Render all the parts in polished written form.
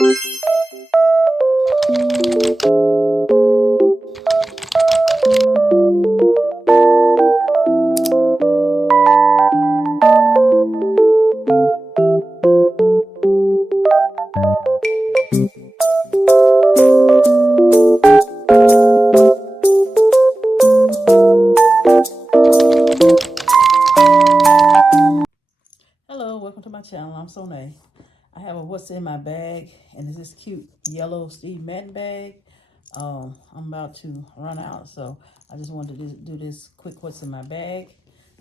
Hello, welcome to my channel. I'm Tote. I have a what's in my bag, and it's this cute yellow Steve Madden bag. I'm about to run out, so I just wanted to do this quick what's in my bag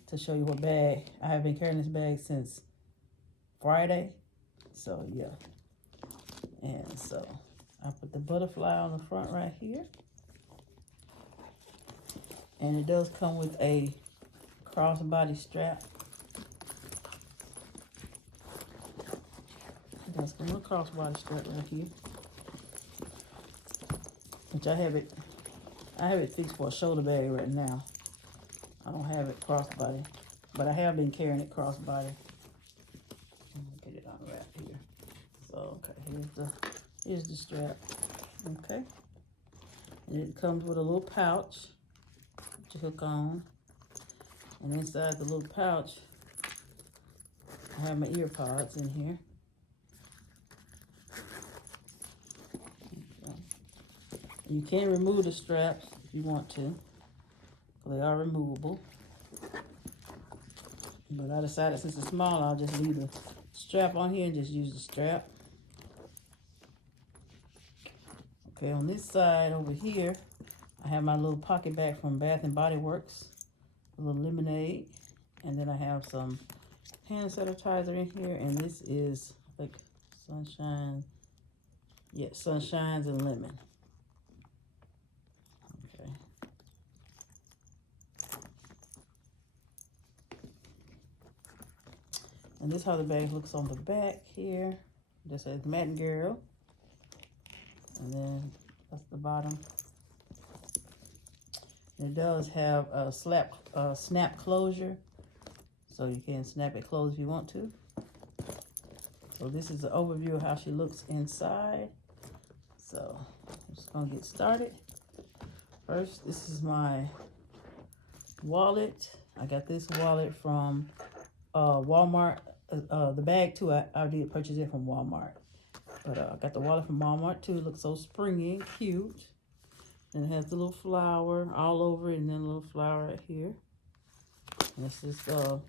to show you what bag. I have been carrying this bag since Friday, so yeah. And so I put the butterfly on the front right here, and it does come with a crossbody strap. It does come with a crossbody strap right here, which I have it fixed for a shoulder bag right now. I don't have it crossbody, but I have been carrying it crossbody. Get it unwrapped here. So okay, here's the strap. Okay, and it comes with a little pouch to hook on, and inside the little pouch, I have my ear pods in here. Okay. You can remove the straps if you want to. They are removable. But I decided since it's small, I'll just leave the strap on here and just use the strap. Okay, on this side over here, I have my little pocket bag from Bath and Body Works, a little lemonade, and then I have some hand sanitizer in here, and this is like sunshine, yeah, sunshines and lemon. Okay. And this is how the bag looks on the back here. This says Madden Girl. And then that's the bottom. It does have a snap closure, so you can snap it closed if you want to. So this is an overview of how she looks inside. So I'm just gonna get started. First, this is my wallet. I got this wallet from Walmart. The bag too, I did purchase it from Walmart. But I got the wallet from Walmart too. It looks so springy and cute. And it has the little flower all over it, and then a little flower right here. And it's just, I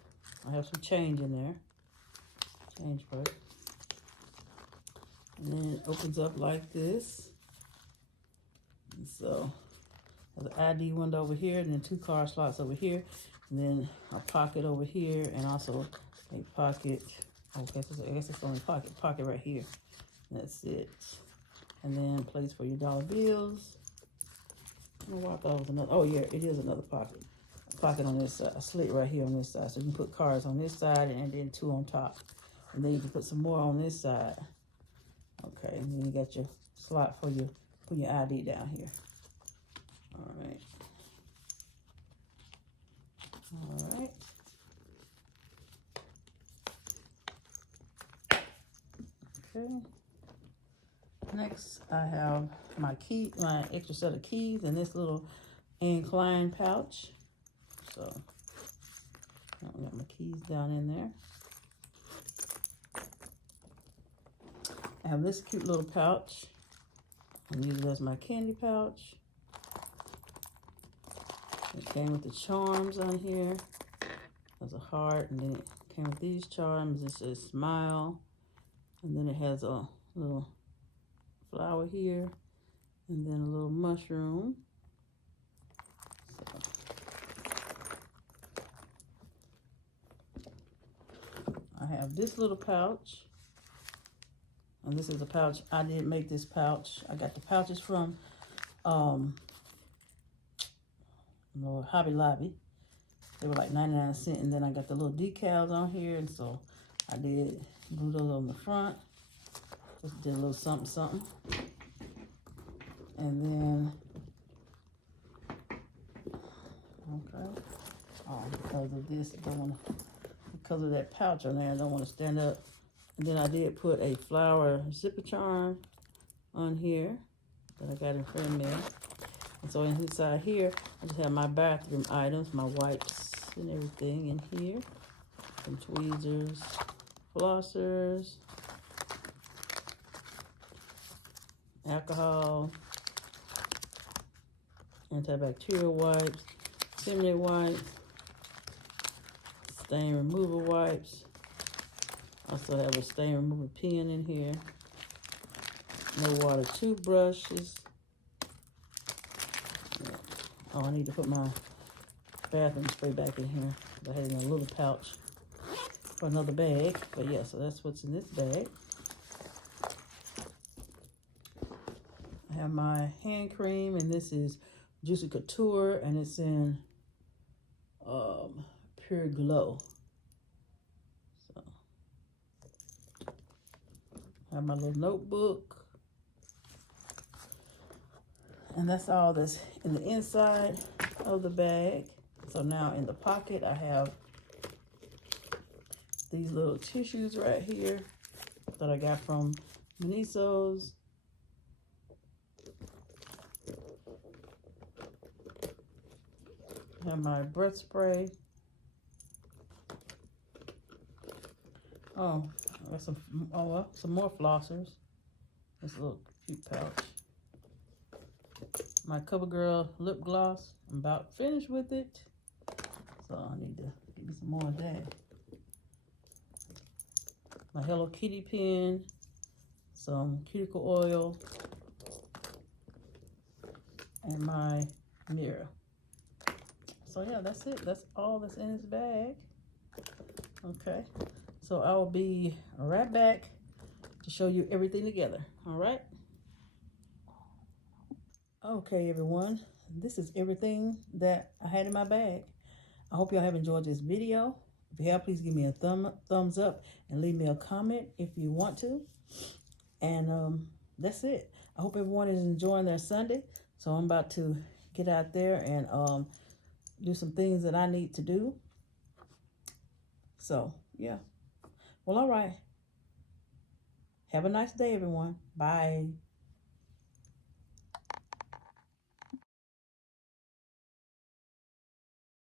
have some change in there. Change purse. And then it opens up like this. And so, there's an ID window over here, and then 2 card slots over here. And then a pocket over here, and also a pocket. Okay, I guess it's only pocket right here. That's it. And then place for your dollar bills. I don't know why I thought it was another. Oh yeah, it is another pocket. A pocket on this side, a slit right here on this side. So you can put cards on this side and then 2 on top. And then you can put some more on this side. Okay, and then you got your slot for your put your ID down here. All right. All right. Okay. Next, I have my extra set of keys in this little inclined pouch. So, I got my keys down in there. I have this cute little pouch. I use it as my candy pouch. It came with the charms on here. There's a heart, and then it came with these charms. It says smile, and then it has a little flower here, and then a little mushroom. So, I have this little pouch, and this is a pouch. I did make this pouch. I got the pouches from Hobby Lobby. They were like 99¢, and then I got the little decals on here, and so I did glue those on the front. Just did a little something, something. And then, okay. Oh, because of this, because of that pouch on there, I don't want to stand up And then I did put a flower zipper charm on here that I got in front of me. And so inside here, I just have my bathroom items, my wipes and everything in here. Some tweezers, flossers, alcohol, antibacterial wipes, chimney wipes, stain removal wipes. Also have a stain removal pen in here. No water toothbrushes. Oh, I need to put my bathroom spray back in here. I had it in a little pouch for another bag. But yeah, so that's what's in this bag. I have my hand cream, and this is Juicy Couture, and it's in Pure Glow. So I have my little notebook. And that's all that's in the inside of the bag. So now in the pocket, I have these little tissues right here that I got from Miniso's. I have my breath spray. Oh, I got some more flossers. This little cute pouch. My CoverGirl lip gloss. I'm about finished with it. So I need to get me some more of that. My Hello Kitty pen. Some cuticle oil. And my mirror. So yeah, that's it. That's all that's in this bag. Okay. So I will be right back to show you everything together. All right. Okay, everyone. This is everything that I had in my bag. I hope y'all have enjoyed this video. If you have, please give me a thumbs up and leave me a comment if you want to. And that's it. I hope everyone is enjoying their Sunday. So I'm about to get out there and do some things that I need to do. So, yeah. Well, all right. Have a nice day, everyone. Bye.